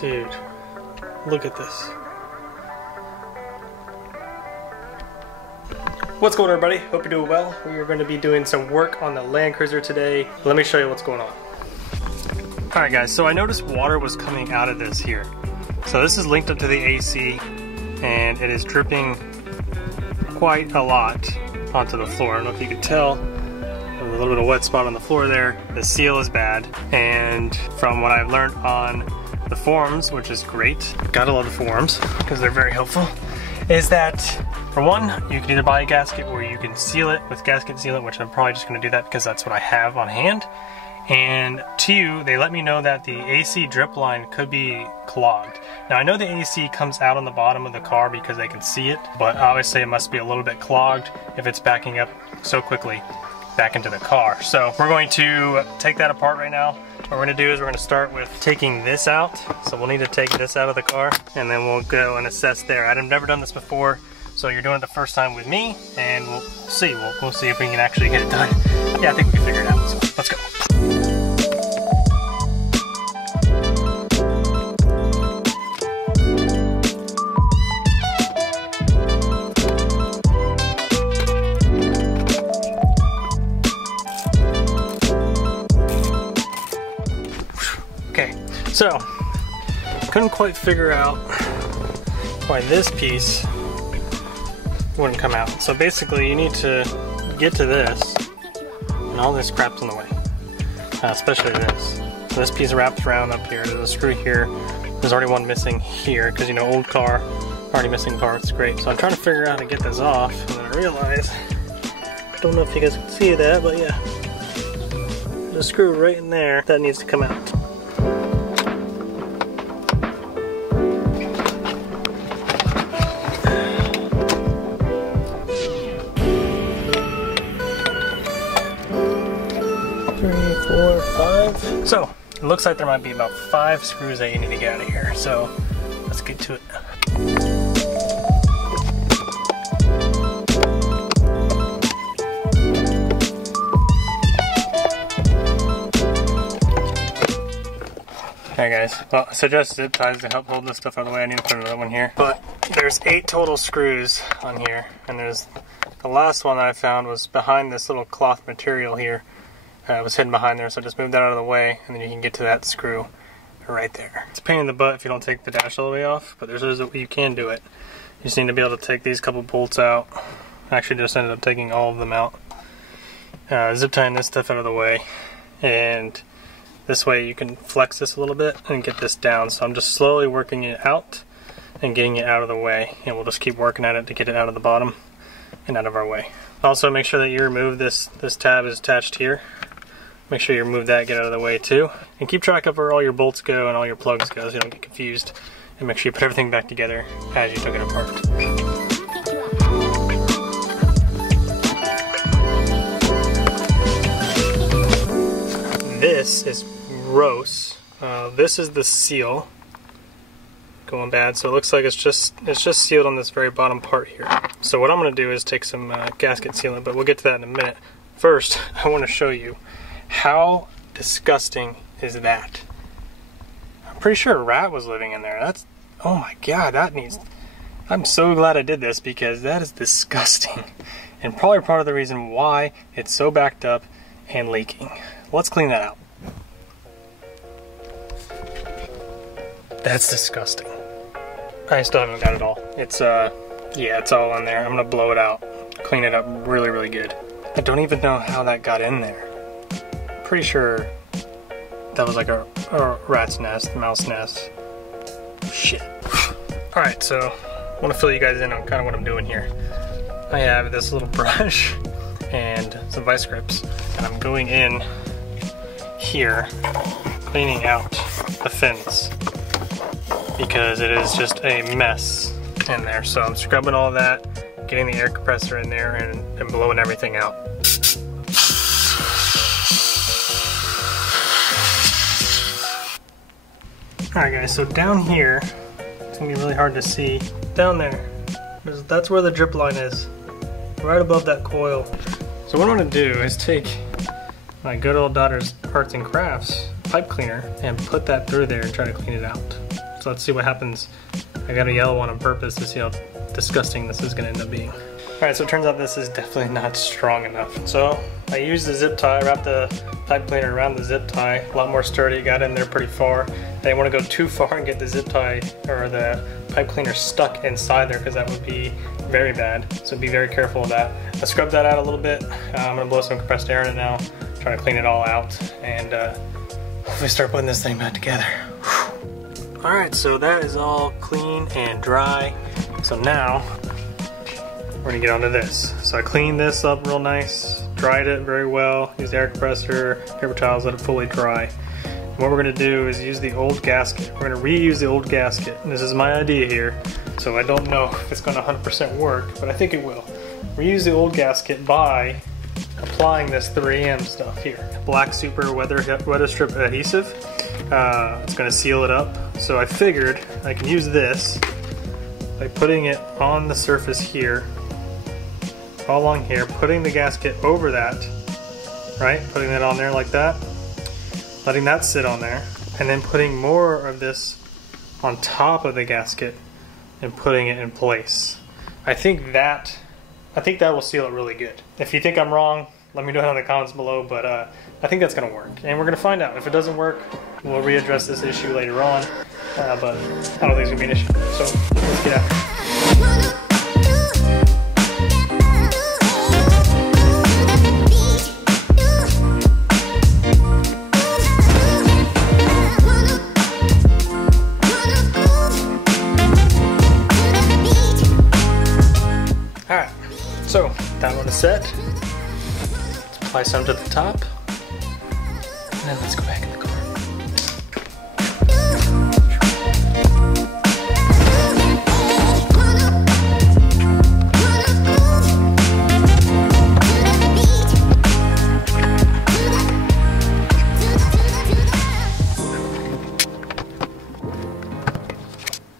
Dude, look at this. What's going on, everybody? Hope you're doing well. We are going to be doing some work on the Land Cruiser today. Let me show you what's going on. Alright guys, so I noticed water was coming out of this here. So this is linked up to the AC and it is dripping quite a lot onto the floor. I don't know if you can tell, there's a little bit of wet spot on the floor there. The seal is bad, and from what I've learned on the forums, which is great, gotta love the forums because they're very helpful, is that for one, you can either buy a gasket or you can seal it with gasket sealant, which I'm probably just going to do that because that's what I have on hand. And two, they let me know that the AC drip line could be clogged. Now I know the AC comes out on the bottom of the car because they can see it, but obviously it must be a little bit clogged if it's backing up so quickly back into the car. So we're going to take that apart right now. What we're going to do is we're going to start with taking this out. So we'll need to take this out of the car and then we'll go and assess there. I've never done this before, so you're doing it the first time with me, and we'll see. We'll see if we can actually get it done. Yeah, I think we can figure it out, so let's go. Okay, so couldn't quite figure out why this piece wouldn't come out. So basically you need to get to this, and all this crap's in the way, especially this. So this piece wraps around up here. There's a screw here. There's already one missing here because, you know, old car, already missing parts. Great. So I'm trying to figure out how to get this off, and then I realize, I don't know if you guys can see that, but yeah, there's a screw right in there that needs to come out. So, it looks like there might be about 5 screws that you need to get out of here, so let's get to it. Alright guys, well, I suggest zip ties to help hold this stuff out of the way. I need to put another one here. But there's 8 total screws on here, and there's the last one that I found was behind this little cloth material here. It was hidden behind there, so just move that out of the way, and then you can get to that screw right there. It's a pain in the butt if you don't take the dash all the way off, but you can do it. You just need to be able to take these couple bolts out. I actually just ended up taking all of them out. Zip tying this stuff out of the way, and this way you can flex this a little bit and get this down. So I'm just slowly working it out and getting it out of the way, and we'll just keep working at it to get it out of the bottom and out of our way. Also make sure that you remove this tab is attached here. Make sure you remove that, get out of the way too. And keep track of where all your bolts go and all your plugs go so you don't get confused. And make sure you put everything back together as you took it apart. This is gross. This is the seal going bad, so it looks like it's just sealed on this very bottom part here. So what I'm going to do is take some gasket sealant, but we'll get to that in a minute. First, I want to show you how disgusting is that. I'm pretty sure a rat was living in there. That's, oh my god, that needs, I'm so glad I did this because that is disgusting. And probably part of the reason why it's so backed up and leaking. Let's clean that out. That's disgusting. I still haven't got it all. It's, yeah, it's all in there. I'm gonna blow it out. Clean it up really, really good. I don't even know how that got in there. Pretty sure that was like a rat's nest, mouse nest. Shit. Alright, so I want to fill you guys in on kind of what I'm doing here. I have this little brush and some vice grips, and I'm going in here, cleaning out the fins because it is just a mess in there. So I'm scrubbing all that, getting the air compressor in there, and blowing everything out. Alright guys, so down here, it's going to be really hard to see. Down there, that's where the drip line is, right above that coil. So what I'm going to do is take my good old daughter's arts and crafts pipe cleaner and put that through there and try to clean it out. So let's see what happens. I got a yellow one on purpose to see how disgusting this is gonna end up being. Alright, so it turns out this is definitely not strong enough. So I used the zip tie, wrapped the pipe cleaner around the zip tie, a lot more sturdy, got in there pretty far. I didn't want to go too far and get the zip tie or the pipe cleaner stuck inside there because that would be very bad. So be very careful of that. I scrubbed that out a little bit. I'm gonna blow some compressed air in it now, trying to clean it all out and hopefully start putting this thing back together. Alright, so that is all clean and dry. So now we're gonna get onto this. So I cleaned this up real nice, dried it very well, used the air compressor, paper towels, let it fully dry. And what we're gonna do is use the old gasket. We're gonna reuse the old gasket. And this is my idea here, so I don't know if it's gonna 100% work, but I think it will. Reuse the old gasket by applying this 3M stuff here. Black Super weather strip adhesive. It's gonna seal it up. So I figured I can use this by putting it on the surface here, all along here, putting the gasket over that, right? Putting it on there like that, letting that sit on there, and then putting more of this on top of the gasket and putting it in place. I think that will seal it really good. If you think I'm wrong, let me know in the comments below, but I think that's gonna work. And we're gonna find out. If it doesn't work, we'll readdress this issue later on, but I don't think it's gonna be an issue. So let's get after it. Alright, so that one is set. Let's apply some to the top. And then let's go back in the car.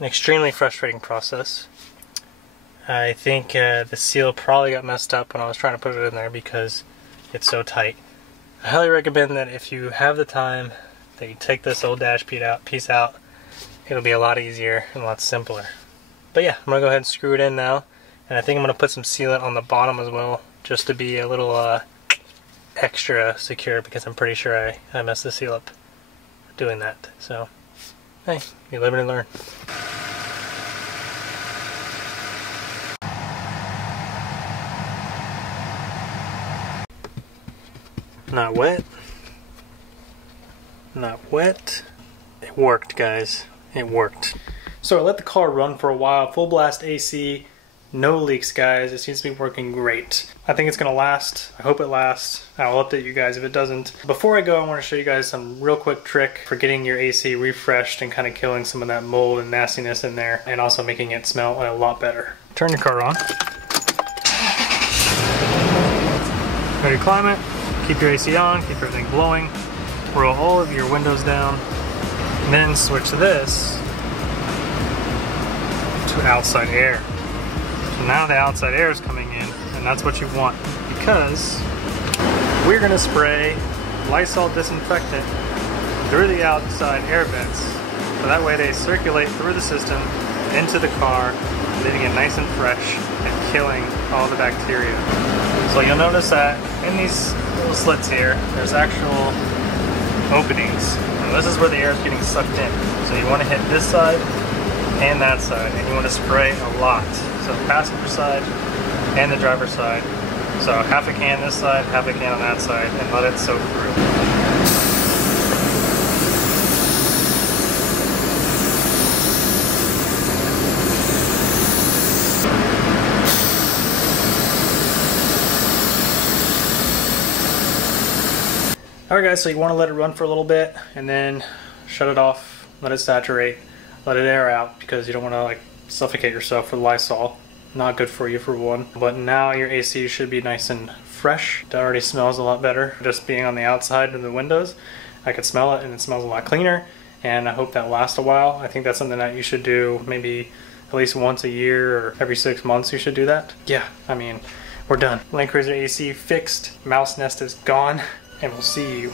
An extremely frustrating process. I think the seal probably got messed up when I was trying to put it in there because it's so tight. I highly recommend that if you have the time that you take this old dash piece out. It'll be a lot easier and a lot simpler. But yeah, I'm gonna go ahead and screw it in now, and I think I'm gonna put some sealant on the bottom as well, just to be a little extra secure, because I'm pretty sure I messed the seal up doing that. So hey, you live and learn. Not wet. Not wet. It worked, guys. It worked. So I let the car run for a while, full blast AC, no leaks, guys. It seems to be working great. I think it's gonna last. I hope it lasts. I'll update you guys if it doesn't. Before I go, I wanna show you guys some real quick trick for getting your AC refreshed and kind of killing some of that mold and nastiness in there, and also making it smell a lot better. Turn your car on. Ready to climb it. Keep your AC on, keep everything blowing, roll all of your windows down, and then switch this to outside air. So now the outside air is coming in, and that's what you want, because we're gonna spray Lysol disinfectant through the outside air vents, so that way they circulate through the system into the car, leaving it nice and fresh and killing all the bacteria. So you'll notice that in these little slits here, there's actual openings. And this is where the air is getting sucked in. So you want to hit this side and that side, and you want to spray a lot. So passenger side and the driver's side. So half a can this side, half a can on that side, and let it soak through. Alright guys, so you want to let it run for a little bit and then shut it off, let it saturate, let it air out, because you don't want to like suffocate yourself with Lysol. Not good for you for one. But now your AC should be nice and fresh. It already smells a lot better. Just being on the outside of the windows, I could smell it and it smells a lot cleaner, and I hope that lasts a while. I think that's something that you should do maybe at least once a year or every 6 months you should do that. Yeah, I mean, we're done. Land Cruiser AC fixed, mouse nest is gone, and we'll see you